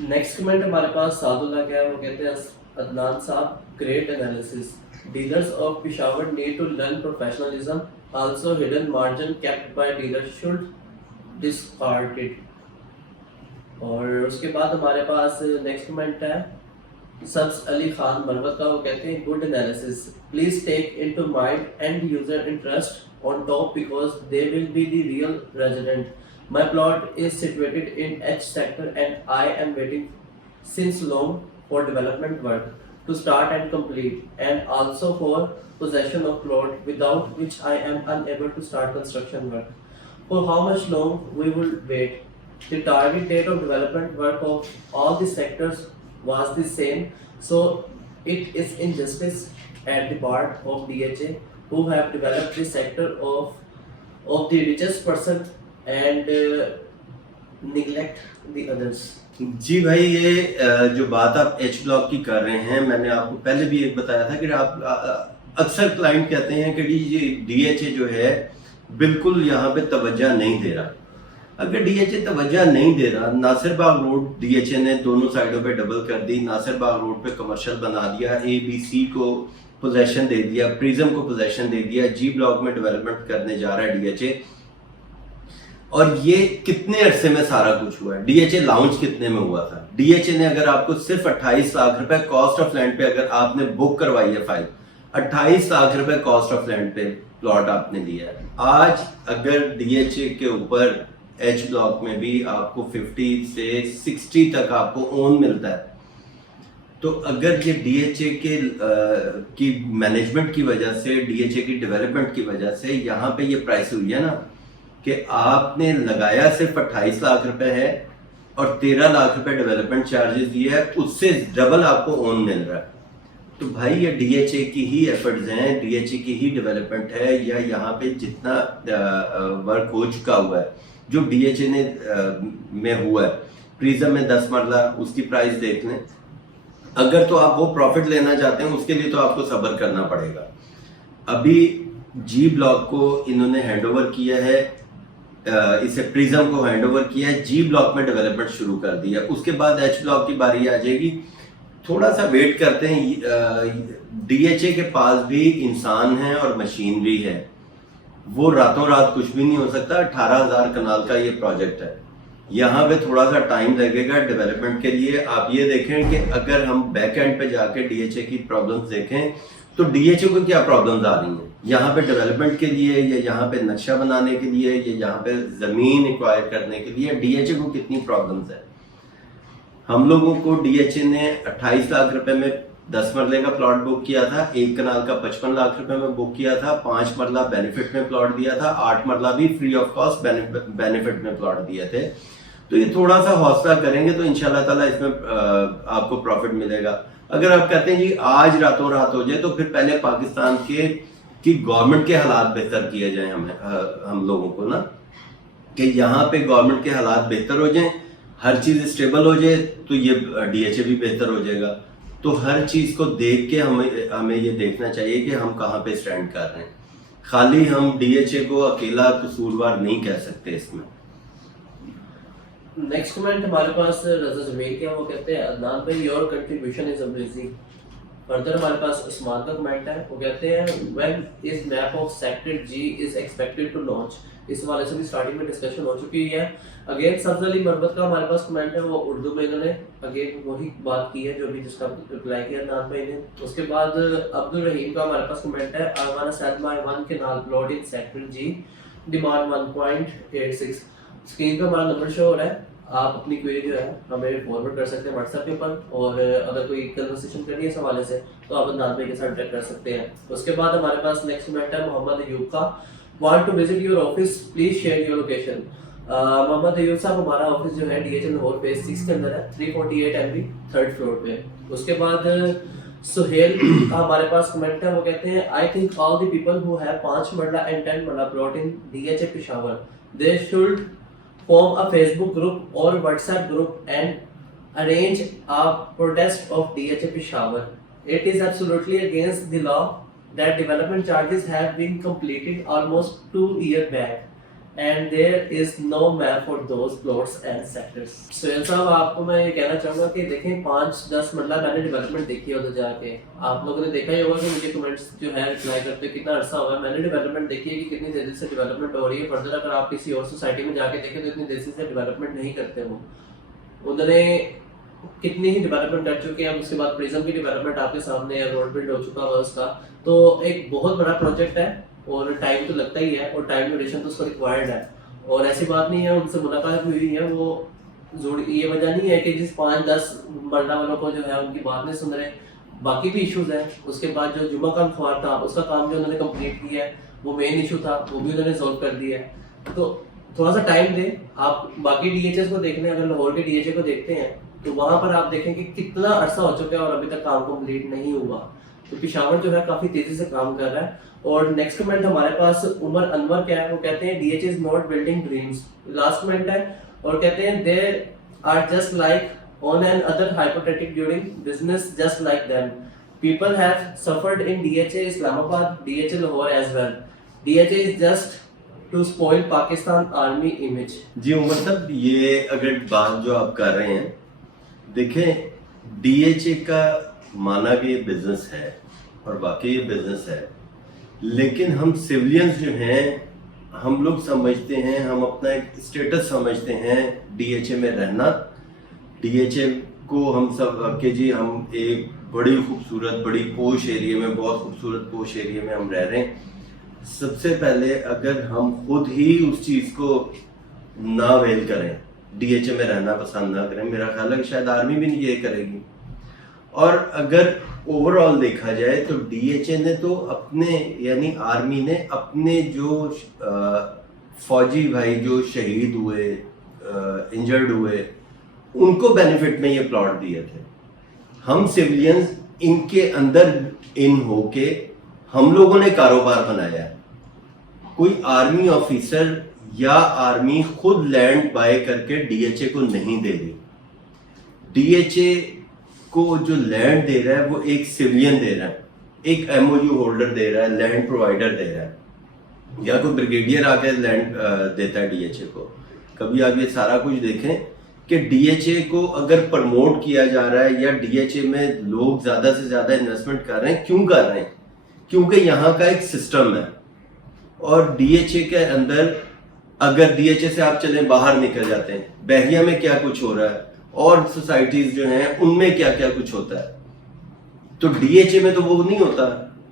Next comment हमारे पास सादुल्ला का है, वो कहते हैं अदनान साहब, great analysis, dealers of Peshawar need to learn professionalism, also hidden margin kept by dealer should discarded. और उसके बाद हमारे पास नेक्स्ट कमेंट है सब्स अली खान मरवत का, वो कहते हैं good analysis, please take into mind end user interest on top because they will be the real resident. My plot is situated in H sector and I am waiting since long for development work to start and complete, and also for possession of plot, without which I am unable to start construction work. For how much long we will wait? The target date of development work of all the sectors was the same, so it is injustice at the part of DHA who have developed the sector of the richest person and neglect the others. जी भाई, ये जो बात आप H block की कर रहे हैं, मैंने आपको पहले भी एक बताया था कि आप अक्सर क्लाइंट कहते हैं कि ये डीएचए जो है बिल्कुल यहाँ पे तवज्जो नहीं दे रहा। अगर डीएचए तवज्जो नहीं दे रहा, नासिर बाग रोड डीएचए ने दोनों साइडों पे डबल कर दी, नासिर बाग रोड पे कमर्शियल बना दिया, ए बी सी को पोजेशन दे दिया, प्रिज्म को पोजेशन दे दिया, जी ब्लॉक में डेवलपमेंट करने जा रहा है डीएचए। और ये कितने अरसे में सारा कुछ हुआ है? डीएचए लॉन्च कितने में हुआ था? डीएचए ने अगर आपको सिर्फ 28 लाख रुपए कॉस्ट ऑफ लैंड पे अगर आपने बुक करवाई है फाइल, 28 लाख रुपए कॉस्ट ऑफ लैंड पे प्लॉट आपने लिया है। आज अगर डीएचए के ऊपर एच ब्लॉक में भी आपको 50 से 60 तक आपको ओन मिलता है, तो अगर ये डीएचए के की मैनेजमेंट की वजह से, डीएचए की डेवलपमेंट की वजह से यहाँ पे ये प्राइस हुई है ना, कि आपने लगाया सिर्फ 28 लाख रुपए है और 13 लाख रुपए डेवलपमेंट चार्जेस दिए है, उससे डबल आपको ओन मिल रहा है। तो भाई ये डीएचए की ही एफर्ट्स हैं, डीएचए की ही डेवलपमेंट है, या यहाँ पे जितना वर्क हो चुका हुआ है जो डीएचए ने में हुआ है, प्रिज्म में 10 मरला, उसकी प्राइस देख लें। अगर तो आप वो प्रॉफिट लेना चाहते हैं, उसके लिए तो आपको सब्र करना पड़ेगा। अभी जी ब्लॉक को इन्होंने हैंडओवर किया है, इसे प्रिज्म को हैंडओवर किया है, जी ब्लॉक में डेवलपमेंट शुरू कर दिया, उसके बाद एच ब्लॉक की बारी आ जाएगी। थोड़ा सा वेट करते हैं। डीएचए के पास भी इंसान है और मशीनरी है, वो रातों रात कुछ भी नहीं हो सकता। 18,000 कनाल का ये प्रोजेक्ट है, यहाँ पे थोड़ा सा टाइम लगेगा डेवलपमेंट के लिए। आप ये देखें कि अगर हम बैक एंड पे जाके डीएचए की प्रॉब्लम्स देखें तो डीएचए को क्या प्रॉब्लम्स आ रही हैं यहाँ पे डेवलपमेंट के लिए, या यहाँ पे नक्शा बनाने के लिए, या यहाँ पे जमीन एक्वायर करने के लिए डीएचए को कितनी प्रॉब्लम्स है। हम लोगों को डीएचए ने 28 लाख रुपए में 10 मरले का प्लॉट बुक किया था, 1 कनाल का 55 लाख रुपए में बुक किया था, 5 मरला बेनिफिट में प्लॉट दिया था, 8 मरला भी फ्री ऑफ कॉस्ट बेनिफिट में प्लॉट दिए थे। तो ये थोड़ा सा हौसला करेंगे तो इंशाल्लाह ताला इसमें आपको प्रॉफिट मिलेगा। अगर आप कहते हैं जी आज रातों रात हो जाए, तो फिर पहले पाकिस्तान की गवर्नमेंट के हालात बेहतर किए जाए हम लोगों को ना, कि यहाँ पे गवर्नमेंट के हालात बेहतर हो जाएं, हर चीज स्टेबल हो जाए, तो ये डीएचए भी बेहतर हो जाएगा। तो हर चीज को देख के हमें ये देखना चाहिए कि हम कहाँ पे स्टैंड कर रहे हैं। खाली हम डीएचए को अकेला कसूरवार नहीं कह सकते इसमें। नेक्स्ट कमेंट हमारे पास रजा जमीर के, वो कहते हैं अदनान भाई your contribution is amazing. Further हमारे पास उस्मान का कमेंट है, वो कहते हैं when is map of sector G is expected to launch. इस वाले से भी स्टार्टिंग में डिस्कशन हो चुकी है। अगेन सब्ज अली मरबत का हमारे पास कमेंट है, वो उर्दू में इन्होंने अगेन वही बात की है जो भी जिसका रिप्लाई किया अदनान भाई ने। उसके बाद अब्दुल रहीम का हमारे पास कमेंट है, I want to sell my 1 kanal plot in sector G, demand 1.86। Screen पे हमारा नंबर शो हो रहा है, आप अपनी क्वेरी जो है हमें फॉरवर्ड कर सकते हैं व्हाट्सएप के ऊपर, और अगर कोई कन्वर्सेशन करनी है इस हवाले से तो आप अदनान भाई के साथ डायरेक्ट कर सकते हैं। उसके बाद हमारे पास नेक्स्ट कमेंट है मोहम्मद अयूब का, want to visit your office please share your location. Mohammad Ayub साहब, हमारा ऑफिस जो है डीएचए लाहौर फेज 6 के अंदर है, 348 एमबी 3rd फ्लोर पे। उसके बाद सुहेल का हमारे पास कमेंट है, वो कहते हैं I think all the people who have 5 मरला एंड 10 मरला plot in DHA Peshawar they should form a Facebook group or WhatsApp group and arrange a protest of DHA Peshawar. It is absolutely against the law that development charges have been completed almost 2 years back. and there is no map for those plots and sectors. Sohail साहब, आपको मैं ये कहना चाहूँगा कि देखें 5-10 मरला मैंने डेवलपमेंट देखी है उधर जाके। आप लोगों ने देखा ही होगा कि मुझे कमेंट्स जो है रिप्लाई करते कितना अरसा हुआ है। मैंने डेवलपमेंट देखी है कि कितनी तेज़ी से डेवलपमेंट हो रही है। फर्दर अगर आप किसी और सोसाइटी में जाके देखें तो इतनी तेज़ी से डेवलपमेंट नहीं करते वो। उन्होंने कितनी ही डेवलपमेंट कर चुके हैं। उसके बाद प्रिज्म की डेवलपमेंट आपके सामने है, रोड बिल्ड हो चुका हुआ उसका। तो एक बहुत बड़ा प्रोजेक्ट है और टाइम तो लगता ही है और टाइम ड्यूरेशन तो उसका रिक्वायर्ड है। और ऐसी बात नहीं है, उनसे मुलाकात भी हुई है। वो ये वजह नहीं है कि जिस 5-10 मरला वालों को जो है उनकी बात नहीं सुन रहे, बाकी भी इश्यूज हैं। उसके बाद जो जुमा का अखबार था उसका काम जो उन्होंने कंप्लीट किया है, वो मेन इशू था, वो भी उन्होंने सॉल्व कर दिया है। तो थोड़ा सा टाइम दें। आप बाकी DHS को देखने, अगर लाहौर के DHA को देखते हैं तो वहाँ पर आप देखें कि कितना अरसा हो चुका है और अभी तक काम कंप्लीट नहीं हुआ। तो पेशावर जो है काफ़ी तेज़ी से काम कर रहा है। और नेक्स्ट कमेंट हमारे पास उमर अनवर क्या है, वो कहते हैं DHA is not building dreams. Last comment है और कहते हैं they are just like on an other hypothetic during business just like them. People have suffered in DHA Islamabad, DHA Lahore as well. DHA is just to spoil Pakistan army image. जी उमर साहब, ये अगर बात जो आप कर रहे हैं, देखें DHA का माना कि ये बिजनेस है और बाकी ये बिजनेस है, लेकिन हम सिविलियंस जो हैं हम लोग समझते हैं, हम अपना एक स्टेटस समझते हैं DHA में रहना। DHA को हम सब के जी हम एक बड़ी खूबसूरत बड़ी पोश एरिया में, बहुत खूबसूरत पोश एरिया में हम रह रहे हैं। सबसे पहले अगर हम खुद ही उस चीज़ को ना वेल करें, DHA में रहना पसंद ना करें, मेरा ख्याल है कि शायद आर्मी भी नहीं ये करेगी। और अगर ओवरऑल देखा जाए तो DHA ने तो अपने, यानी आर्मी ने अपने जो फौजी भाई जो शहीद हुए, इंजर्ड हुए, उनको बेनिफिट में ये प्लॉट दिए थे। हम सिविलियंस इनके अंदर इन होके हम लोगों ने कारोबार बनाया। कोई आर्मी ऑफिसर या आर्मी खुद लैंड बाय करके DHA को नहीं दे रही। DHA को जो लैंड दे रहा है वो एक सिविलियन दे रहा है, एक MOU होल्डर दे रहा है, लैंड प्रोवाइडर दे रहा है, या कोई ब्रिगेडियर आकर लैंड देता है DHA को। कभी आप ये सारा कुछ देखें कि DHA को अगर प्रमोट किया जा रहा है या DHA में लोग ज़्यादा से ज़्यादा इन्वेस्टमेंट कर रहे हैं, क्यों कर रहे हैं? क्योंकि यहाँ का एक सिस्टम है। और DHA के अंदर अगर DHA से आप चलें बाहर निकल जाते हैं, बहरिया में क्या कुछ हो रहा है और सोसाइटीज जो हैं उनमें क्या क्या कुछ होता है, तो DHA में तो वो नहीं होता।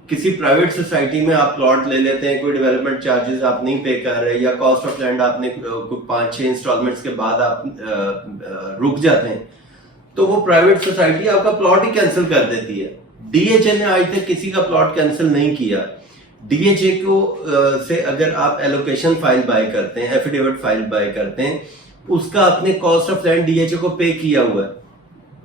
किसी प्राइवेट सोसाइटी में आप प्लॉट ले लेते हैं, कोई डेवलपमेंट चार्जेस आप नहीं पे कर रहे, या कॉस्ट ऑफ लैंड आपने 5-6 इंस्टॉलमेंट्स के बाद आप रुक जाते हैं, तो वो प्राइवेट सोसाइटी आपका प्लॉट ही कैंसिल कर देती है। DHA ने आज तक किसी का प्लॉट कैंसिल नहीं किया। DHA को से अगर आप एलोकेशन फाइल बाय करते हैं, एफिडेविट फाइल बाय करते हैं, उसका अपने कॉस्ट ऑफ लैंड DHA को पे किया हुआ है।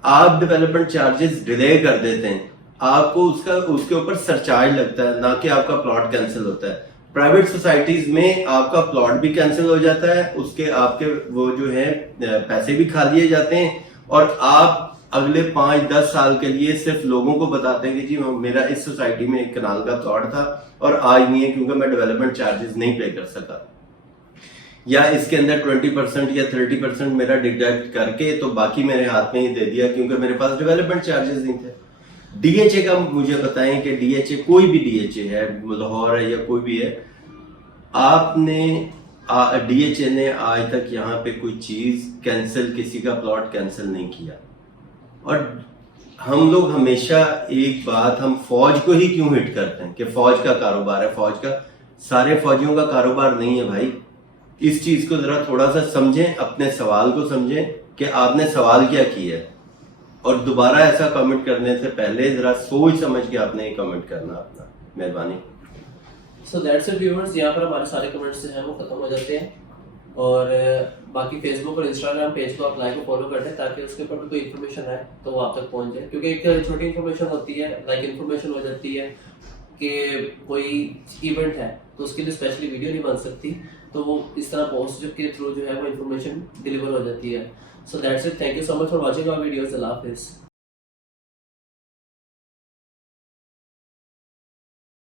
आप डेवलपमेंट चार्जेस डिले कर देते हैं, आपको उसके ऊपर सरचार्ज लगता है, ना कि आपका प्लॉट कैंसिल होता है। प्राइवेट सोसाइटीज में आपका प्लॉट भी कैंसिल हो जाता है, उसके आपके वो जो है पैसे भी खा लिए जाते हैं, और आप अगले 5-10 साल के लिए सिर्फ लोगों को बताते हैं कि जी मेरा इस सोसाइटी में एक कनाल का प्लॉट था और आज नहीं है क्योंकि मैं डेवलपमेंट चार्जेस नहीं पे कर सका, या इसके अंदर 20% या 30% मेरा डिडक्ट करके तो बाकी मेरे हाथ में ही दे दिया क्योंकि मेरे पास डेवलपमेंट चार्जेस नहीं थे। DHA का मुझे बताएं कि DHA, कोई भी DHA है, लाहौर है या कोई भी है, आपने DHA ने आज तक यहाँ पे कोई चीज़ कैंसिल, किसी का प्लॉट कैंसिल नहीं किया। और हम लोग हमेशा एक बात, हम फौज को ही क्यों हिट करते हैं कि फौज का कारोबार है, फौज का, सारे फौजियों का कारोबार नहीं है भाई। इस चीज़ को ज़रा थोड़ा सा समझें, अपने सवाल को समझें कि आपने सवाल क्या किया है, और दोबारा ऐसा कमेंट करने से पहले ज़रा सोच समझ के आपने कमेंट करना अपना, मेहरबानी। सो दैट्स इट व्यूअर्स, यहाँ पर हमारे सारे कमेंट्स जो हैं वो खत्म हो जाते हैं। और बाकी फेसबुक और इंस्टाग्राम पेज को आप लाइक और फॉलो कर दें ताकि उसके ऊपर भी कोई इन्फॉर्मेशन है तो वो आप तक पहुँच जाए, क्योंकि एक छोटी इन्फॉर्मेशन होती है, लाइक इन्फॉर्मेशन हो जाती है कि कोई इवेंट है तो उसके लिए स्पेशली वीडियो नहीं बन सकती, तो वो इस तरह पोस्ट के थ्रू जो है वो इन्फॉर्मेशन डिलीवर हो जाती है। So that's it, thank you so much for watching our videos. Allah हाफिज़।